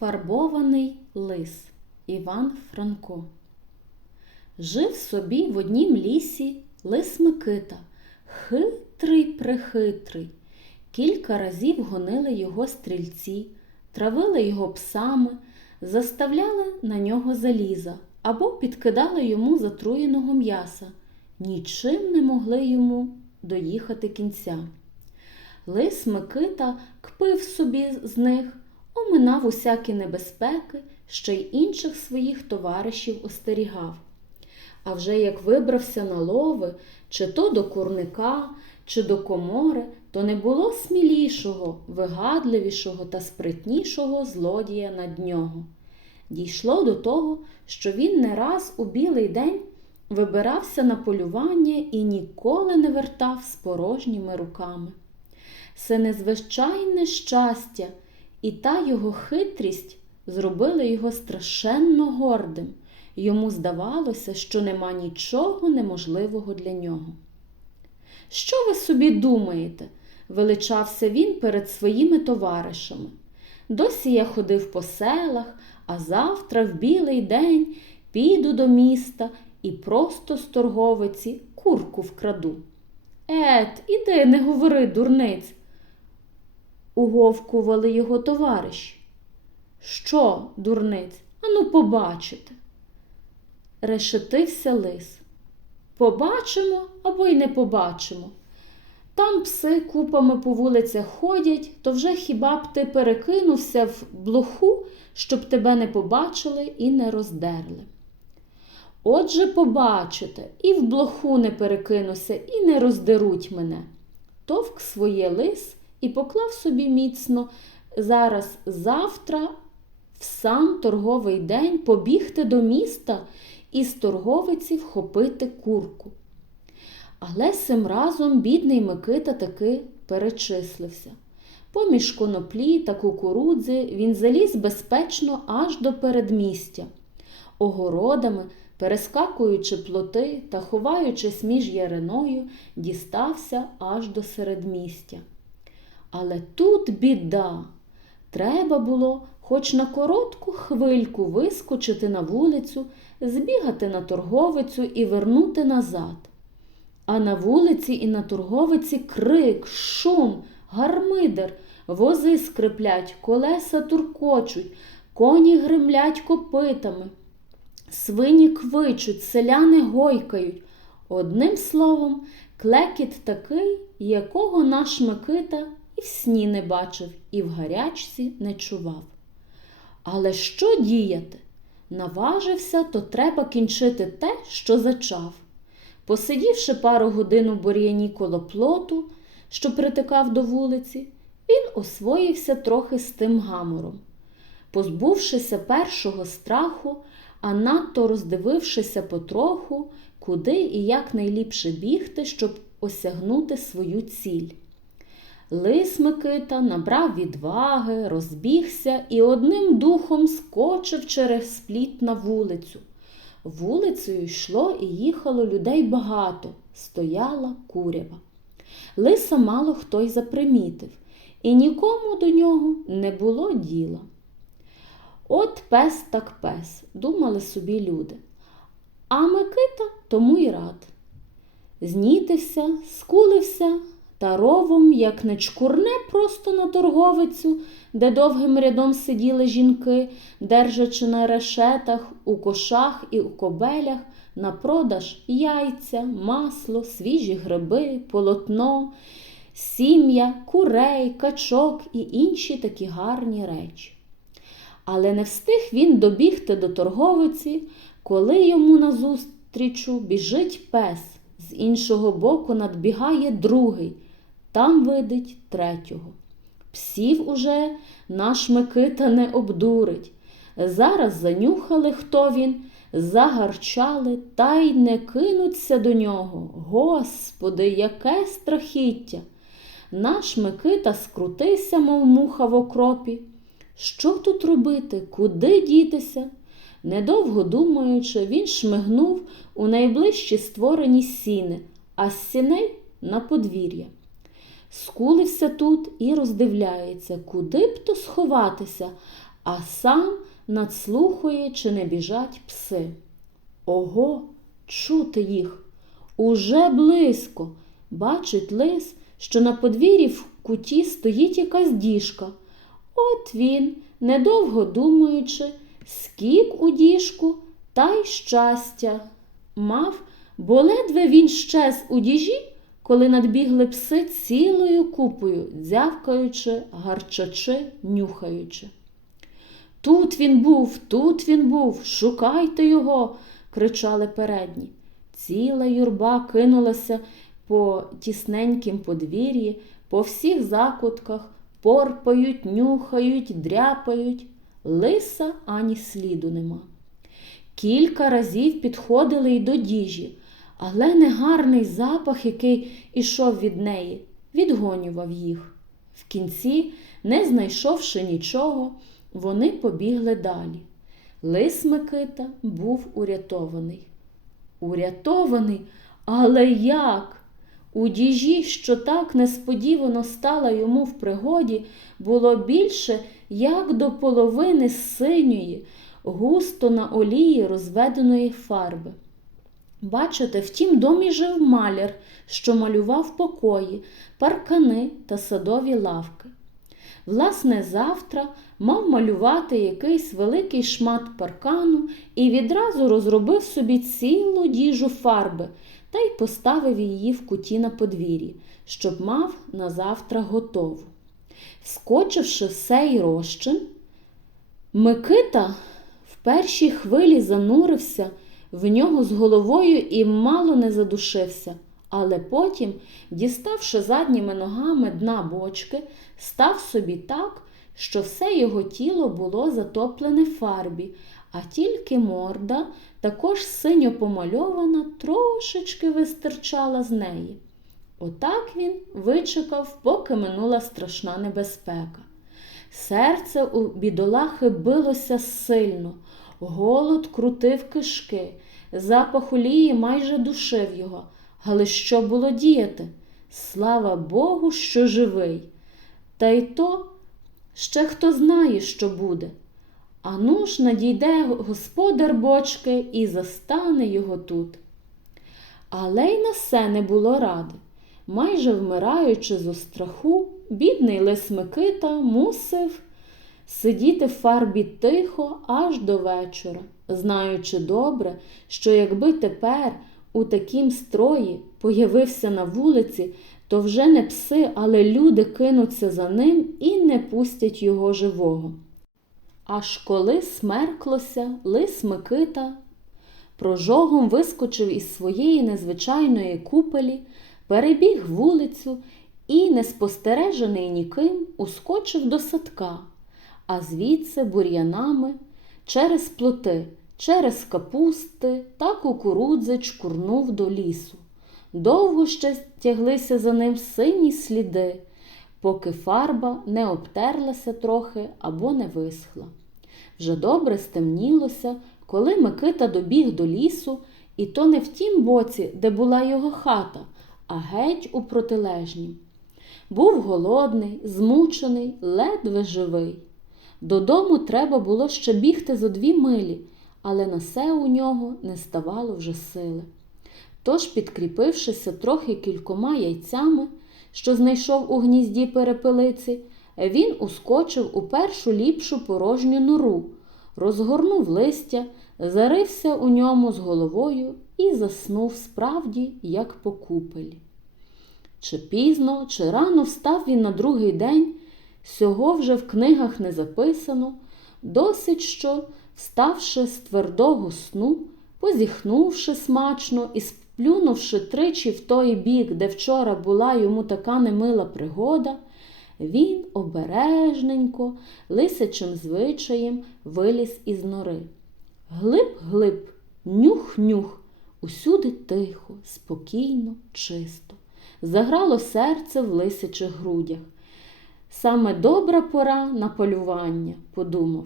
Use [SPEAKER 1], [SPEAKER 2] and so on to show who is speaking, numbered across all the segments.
[SPEAKER 1] Фарбований лис Іван Франко. Жив собі в однім лісі лис Микита, хитрий прихитрий. Кілька разів гонили його стрільці, травили його псами, заставляли на нього заліза або підкидали йому затруєного м'яса. Нічим не могли йому доїхати кінця. Лис Микита кпив собі з них, оминав усякі небезпеки, ще й інших своїх товаришів остерігав. А вже як вибрався на лови, чи то до курника, чи до комори, то не було смілішого, вигадливішого та спритнішого злодія над нього. Дійшло до того, що він не раз у білий день вибирався на полювання і ніколи не вертав з порожніми руками. Це незвичайне щастя, і та його хитрість зробили його страшенно гордим. Йому здавалося, що нема нічого неможливого для нього. Що ви собі думаєте? величався він перед своїми товаришами. Досі я ходив по селах, а завтра в білий день піду до міста і просто з торговиці курку вкраду. Ет, іди, не говори, дурниць, уговкували його товариші. Що, дурниць? Ану, побачите. Решетився лис. Побачимо або й не побачимо. Там пси купами по вулицях ходять, то вже хіба б ти перекинувся в блоху, щоб тебе не побачили і не роздерли. Отже, побачите, і в блоху не перекинуся, і не роздеруть мене. Товк своє лис і поклав собі міцно зараз завтра в сам торговий день побігти до міста і з торговиці вхопити курку. Але цим разом бідний Микита таки перечислився. Поміж коноплі та кукурудзи він заліз безпечно аж до передмістя. Огородами, перескакуючи плоти та ховаючись між яриною, дістався аж до середмістя. Але тут біда. Треба було хоч на коротку хвильку вискочити на вулицю, збігати на торговицю і вернути назад. А на вулиці і на торговиці крик, шум, гармидер, вози скриплять, колеса туркочуть, коні гримлять копитами, свині квичуть, селяни гойкають. Одним словом, клекіт такий, якого наш Микита і в сні не бачив, і в гарячці не чував. Але що діяти? Наважився, то треба кінчити те, що зачав. Посидівши пару годин у бур'яні коло плоту, що притикав до вулиці, він освоївся трохи з тим гамором. Позбувшися першого страху, а надто роздивившися потроху, куди і як найліпше бігти, щоб осягнути свою ціль. Лис Микита набрав відваги, розбігся і одним духом скочив через спліт на вулицю. Вулицею йшло і їхало людей багато, стояла курява. Лиса мало хто й запримітив, і нікому до нього не було діла. От пес так пес, думали собі люди. А Микита тому й рад. Знітився, скулився та ровом, як не чкурне просто на торговицю, де довгим рядом сиділи жінки, держачи на решетах, у кошах і у кобелях на продаж яйця, масло, свіжі гриби, полотно, сім'я, курей, качок і інші такі гарні речі. Але не встиг він добігти до торговиці, коли йому назустрічу біжить пес, з іншого боку надбігає другий, там видить третього. Псів уже наш Микита не обдурить. Зараз занюхали, хто він, загарчали та й не кинуться до нього. Господи, яке страхіття! Наш Микита скрутився, мов муха в окропі. Що тут робити? Куди дітися? Недовго думаючи, він шмигнув у найближчі створені сіни, а з сіней на подвір'я. Скулився тут і роздивляється, куди б то сховатися, а сам надслухує, чи не біжать пси. Ого, чути їх. Уже близько. Бачить лис, що на подвір'ї в куті стоїть якась діжка. От він, недовго думаючи, скік у діжку та й щастя мав, бо ледве він щез у діжі, коли надбігли пси цілою купою, дзявкаючи, гарчачи, нюхаючи. Тут він був, тут він був, шукайте його, кричали передні. Ціла юрба кинулася по тісненькім подвір'ї, по всіх закутках, порпають, нюхають, дряпають. Лиса ані сліду нема. Кілька разів підходили й до діжі, але негарний запах, який ішов від неї, відгонював їх. В кінці, не знайшовши нічого, вони побігли далі. Лис Микита був урятований. Урятований, але як? У діжі, що так несподівано стала йому в пригоді, було більше, як до половини синьої, густо на олії розведеної фарби. Бачите, в тім домі жив маляр, що малював покої, паркани та садові лавки. Власне, завтра мав малювати якийсь великий шмат паркану і відразу розробив собі цілу діжу фарби та й поставив її в куті на подвір'ї, щоб мав на завтра готову. Вскочивши в сей розчин, Микита в першій хвилі занурився в нього з головою і мало не задушився, але потім, діставши задніми ногами дна бочки, став собі так, що все його тіло було затоплене фарбі, а тільки морда, також синьо помальована, трошечки вистирчала з неї. Отак він вичекав, поки минула страшна небезпека. Серце у бідолахи билося сильно, голод крутив кишки, запах олії майже душив його. Але що було діяти? Слава Богу, що живий. Та й то ще хто знає, що буде. Ану ж надійде господар бочки і застане його тут. Але й на все не було ради. Майже вмираючи зо страху, бідний лис Микита мусив сидіти в фарбі тихо аж до вечора, знаючи добре, що якби тепер у такім строї появився на вулиці, то вже не пси, але люди кинуться за ним і не пустять його живого. Аж коли смерклося, лис Микита прожогом вискочив із своєї незвичайної купелі, перебіг вулицю і, неспостережений ніким, ускочив до садка, а звідси бур'янами через плоти, через капусти та кукурудзи чкурнув до лісу. Довго ще тяглися за ним сині сліди, поки фарба не обтерлася трохи або не висхла. Вже добре стемнілося, коли Микита добіг до лісу, і то не в тім боці, де була його хата, а геть у протилежнім. Був голодний, змучений, ледве живий. Додому треба було ще бігти зо дві милі, але на все у нього не ставало вже сили. Тож, підкріпившися трохи кількома яйцями, що знайшов у гнізді перепелиці, він ускочив у першу ліпшу порожню нору, розгорнув листя, зарився у ньому з головою і заснув справді, як по купелі. Чи пізно, чи рано встав він на другий день, сього вже в книгах не записано, досить що, вставши з твердого сну, позіхнувши смачно і сплюнувши тричі в той бік, де вчора була йому така немила пригода, він обережненько, лисячим звичаєм виліз із нори. Глиб-глиб, нюх-нюх, усюди тихо, спокійно, чисто. Заграло серце в лисячих грудях. Саме добра пора на полювання, подумав.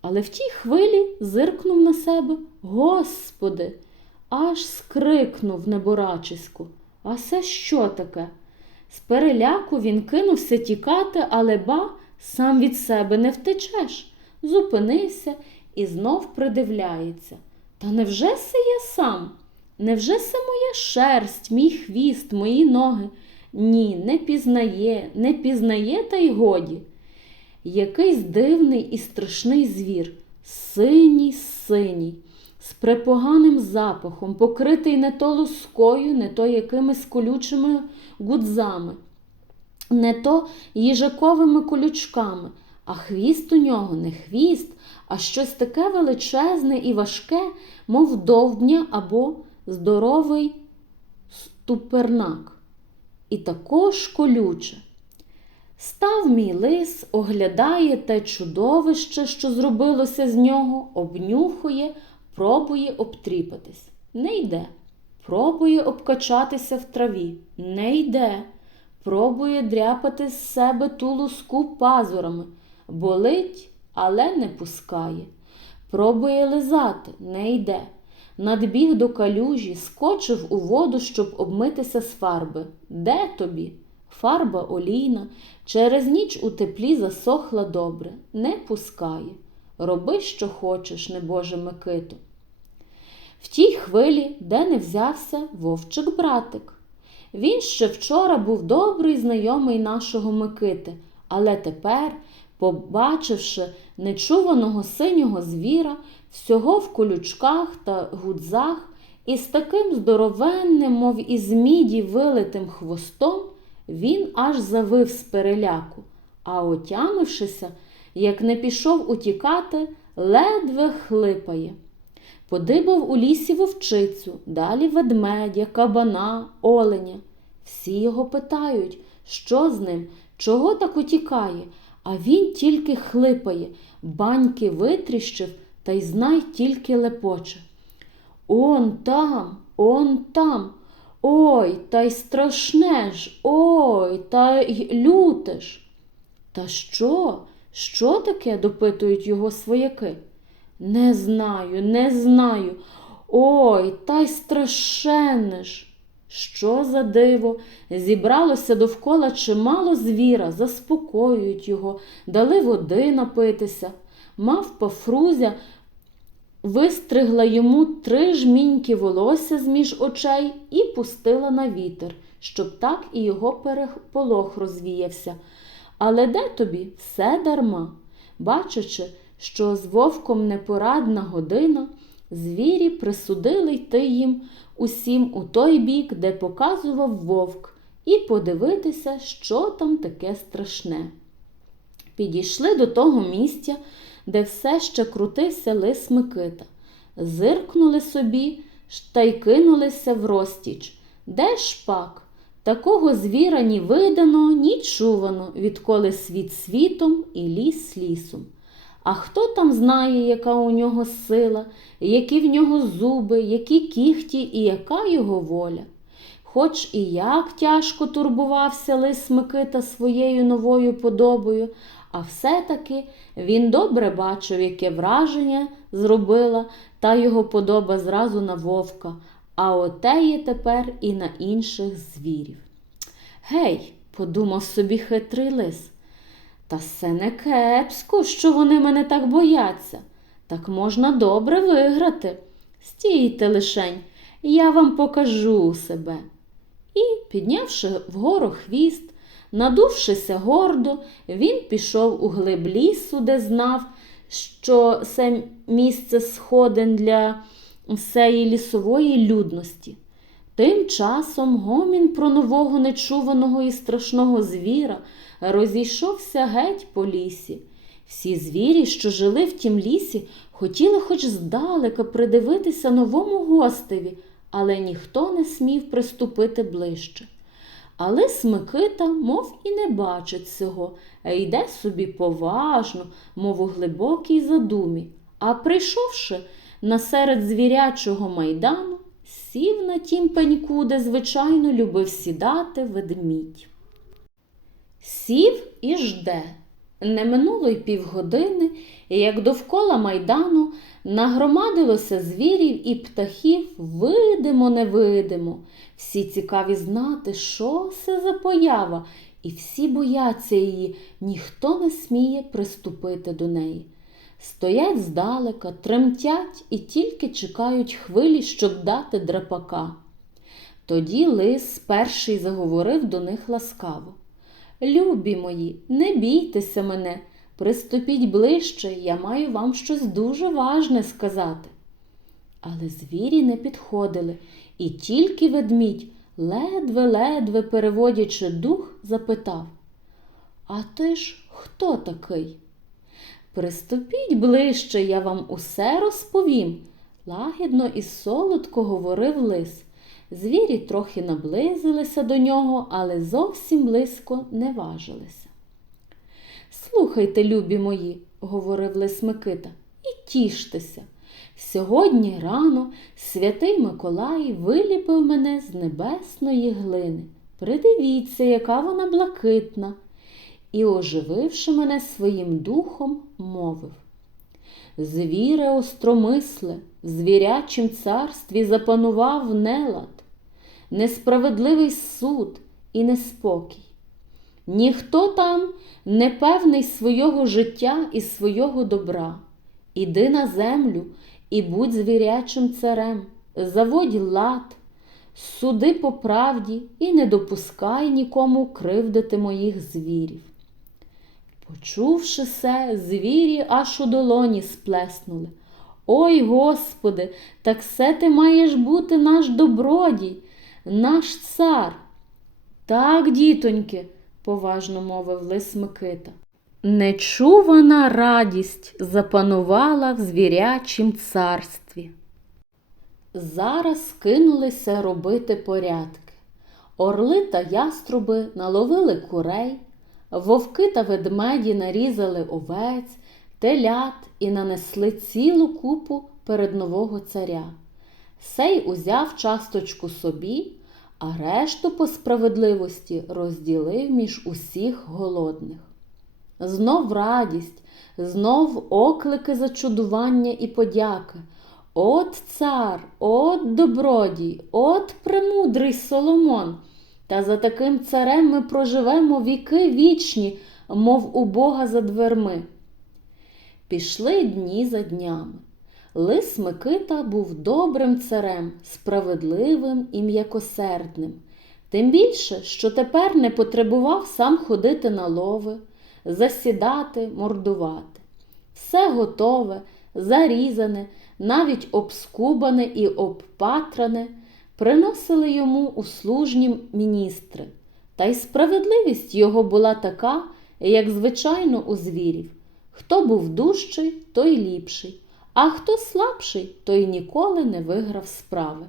[SPEAKER 1] Але в тій хвилі зиркнув на себе Господи, аж скрикнув неборачисько. А це що таке? З переляку він кинувся тікати, але ба, сам від себе не втечеш. зупинився і знов придивляється. Та невже це я сам? Невже це моя шерсть, мій хвіст, мої ноги? Ні, не пізнає, не пізнає, та й годі. Якийсь дивний і страшний звір, синій, синій, з препоганим запахом, покритий не то лускою, не то якимись колючими гудзами, не то їжаковими колючками, а хвіст у нього не хвіст, а щось таке величезне і важке, мов довбня або здоровий ступернак. І також колюче. Став мій лис, оглядає те чудовище, що зробилося з нього, обнюхує, пробує обтріпатись. Не йде. Пробує обкачатися в траві. Не йде. Пробує дряпати з себе ту луску пазурами. Болить, але не пускає. Пробує лизати, не йде. Надбіг до калюжі, скочив у воду, щоб обмитися з фарби. Де тобі? Фарба олійна, через ніч у теплі засохла добре, не пускає. Роби, що хочеш, небоже Микито. В тій хвилі, де не взявся вовчик братик. Він ще вчора був добрий знайомий нашого Микити, але тепер, побачивши нечуваного синього звіра, всього в колючках та гудзах, і з таким здоровенним, мов із міді вилитим хвостом, він аж завив з переляку, а отямившися, як не пішов утікати, ледве хлипає. Подибав у лісі вовчицю, далі ведмедя, кабана, оленя. Всі його питають, що з ним, чого так утікає, а він тільки хлипає, баньки витріщив та й знай тільки лепоче. Он там, он там. Ой, та й страшне ж, ой, та й люте ж. Та що? Що таке? допитують його свояки. Не знаю, не знаю. Ой, та й страшенне ж. Що за диво? Зібралося довкола чимало звіра, заспокоюють його, дали води напитися. Мавпа Фрузя вистригла йому три жміньки волосся з між очей і пустила на вітер, щоб так і його переполох розвіявся. Але де тобі все дарма? Бачачи, що з вовком непорадна година, звірі присудили йти їм усім у той бік, де показував вовк, і подивитися, що там таке страшне. Підійшли до того місця, де все ще крутився лис Микита. Зиркнули собі та й кинулися в розтіч. Де ж пак? Такого звіра ні видано, ні чувано, відколи світ світом і ліс лісом. А хто там знає, яка у нього сила, які в нього зуби, які кіхті і яка його воля? Хоч і як тяжко турбувався лис Микита своєю новою подобою, а все-таки він добре бачив, яке враження зробила та його подоба зразу на вовка, а отеє тепер і на інших звірів. Гей, подумав собі хитрий лис. Та все не кепсько, що вони мене так бояться. Так можна добре виграти. Стійте лишень, я вам покажу себе. І, піднявши вгору хвіст, надувшися гордо, він пішов у глиб лісу, де знав, що це місце сходен для всеї лісової людності. Тим часом гомін про нового нечуваного і страшного звіра розійшовся геть по лісі. Всі звірі, що жили в тім лісі, хотіли хоч здалека придивитися новому гостеві, але ніхто не смів приступити ближче. Але Смикита, мов і не бачить цього, а йде собі поважно, мов у глибокій задумі. А прийшовши насеред звірячого майдану, сів на тім пеньку, де звичайно любив сідати ведмідь. Сів і жде. Не минуло й півгодини, як довкола майдану нагромадилося звірів і птахів видимо, невидимо. Всі цікаві знати, що це за поява, і всі бояться її, ніхто не сміє приступити до неї. Стоять здалека, тремтять і тільки чекають хвилі, щоб дати драпака. Тоді лис перший заговорив до них ласкаво. Любі мої, не бійтеся мене, приступіть ближче, я маю вам щось дуже важне сказати. Але звірі не підходили, і тільки ведмідь, ледве-ледве переводячи дух, запитав А ти ж хто такий? Приступіть ближче, я вам усе розповім, лагідно і солодко говорив лис. Звірі трохи наблизилися до нього, але зовсім близько не важилися. Слухайте, любі мої, говорив лис Микита, і тіштеся. Сьогодні рано святий Миколай виліпив мене з небесної глини. Придивіться, яка вона блакитна. І, ожививши мене своїм духом, мовив Звіре остромисле, в звірячім царстві запанував нелад, несправедливий суд і неспокій. Ніхто там не певний свого життя і свого добра. Іди на землю і будь звірячим царем, заводь лад, суди по правді і не допускай нікому кривдити моїх звірів. Почувши се, звірі аж у долоні сплеснули. Ой Господи, так все ти маєш бути наш добродій, наш цар. Так, дітоньки, поважно мовив лис Микита. Нечувана радість запанувала в звірячім царстві. Зараз кинулися робити порядки. Орли та яструби наловили курей, вовки та ведмеді нарізали овець, телят і нанесли цілу купу перед нового царя. Сей узяв часточку собі, а решту по справедливості розділив між усіх голодних. Знов радість, знов оклики зачудування і подяки. От цар, от добродій, от премудрий Соломон. Та за таким царем ми проживемо віки вічні, мов у Бога за дверми. Пішли дні за днями. Лис Микита був добрим царем, справедливим і м'якосердним. Тим більше, що тепер не потребував сам ходити на лови, засідати, мордувати. Все готове, зарізане, навіть обскубане і обпатране, приносили йому услужні міністри. Та й справедливість його була така, як звичайно у звірів. Хто був дужчий, той ліпший, а хто слабший, той ніколи не виграв справи.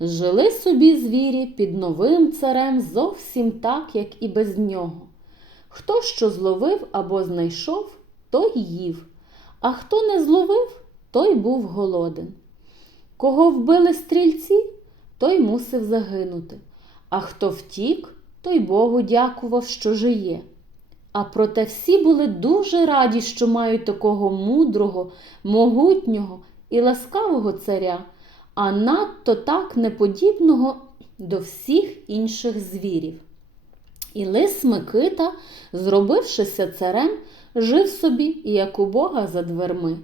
[SPEAKER 1] Жили собі звірі під новим царем зовсім так, як і без нього. Хто що зловив або знайшов, той їв, а хто не зловив, той був голоден. Кого вбили стрільці, той мусив загинути, а хто втік, той Богу дякував, що жиє. А проте всі були дуже раді, що мають такого мудрого, могутнього і ласкавого царя, а надто так неподібного до всіх інших звірів. І лис Микита, зробившися царем, жив собі, як у Бога за дверми.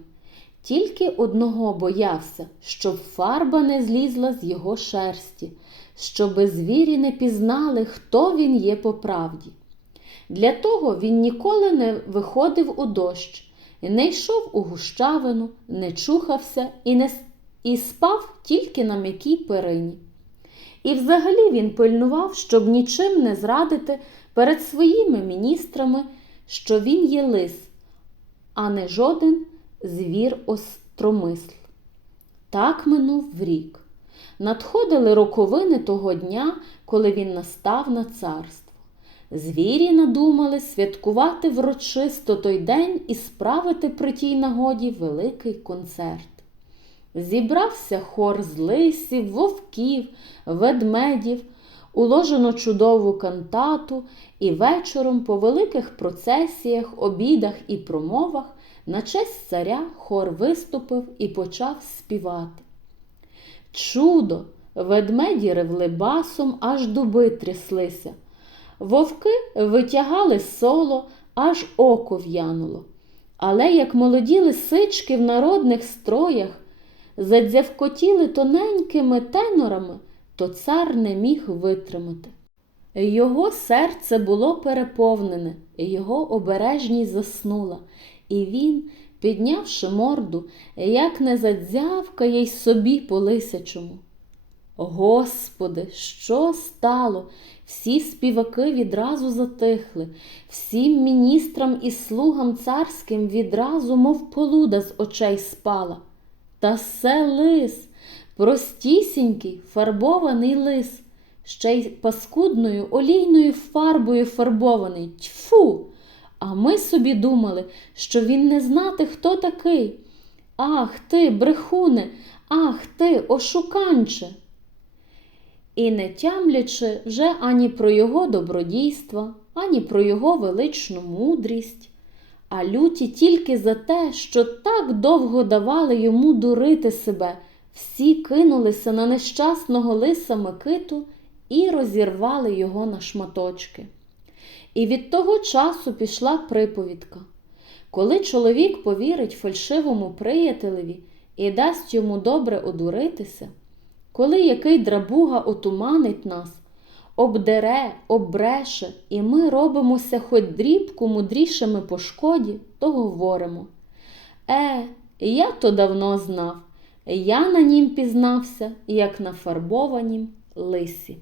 [SPEAKER 1] Тільки одного боявся, щоб фарба не злізла з його шерсті, щоби звірі не пізнали, хто він є по правді. Для того він ніколи не виходив у дощ, не йшов у гущавину, не чухався і, не, і спав тільки на м'якій перині. І взагалі він пильнував, щоб нічим не зрадити перед своїми міністрами, що він є лис, а не жоден звір остромисл. Так минув рік. Надходили роковини того дня, коли він настав на царство. Звірі надумали святкувати врочисто той день і справити при тій нагоді великий концерт. Зібрався хор з лисів, вовків, ведмедів, уложено чудову кантату, і вечором по великих процесіях, обідах і промовах на честь царя хор виступив і почав співати. Чудо! Ведмеді ревли басом, аж дуби тряслися. Вовки витягали соло, аж око в'януло. Але як молоді лисички в народних строях задзявкотіли тоненькими тенорами, то цар не міг витримати. Його серце було переповнене, його обережність заснула, і він, піднявши морду, як не задзявкає й собі по лисячому. Господи, що стало? Всі співаки відразу затихли, всім міністрам і слугам царським відразу, мов полуда з очей спала. Та се лис, простісінький, фарбований лис, ще й паскудною олійною фарбою фарбований. Тьфу! А ми собі думали, що він не знати, хто такий. Ах ти, брехуне, ах ти, ошуканче. І не тямлячи вже ані про його добродійства, ані про його величну мудрість, а люті тільки за те, що так довго давали йому дурити себе, всі кинулися на нещасного лиса Микиту і розірвали його на шматочки. І від того часу пішла приповідка. Коли чоловік повірить фальшивому приятелеві і дасть йому добре одуритися, коли який драбуга отуманить нас, обдере, обреше, і ми робимося хоч дрібку мудрішими по шкоді, то говоримо. Е, я то давно знав, я на нім пізнався, як на фарбованім лисі.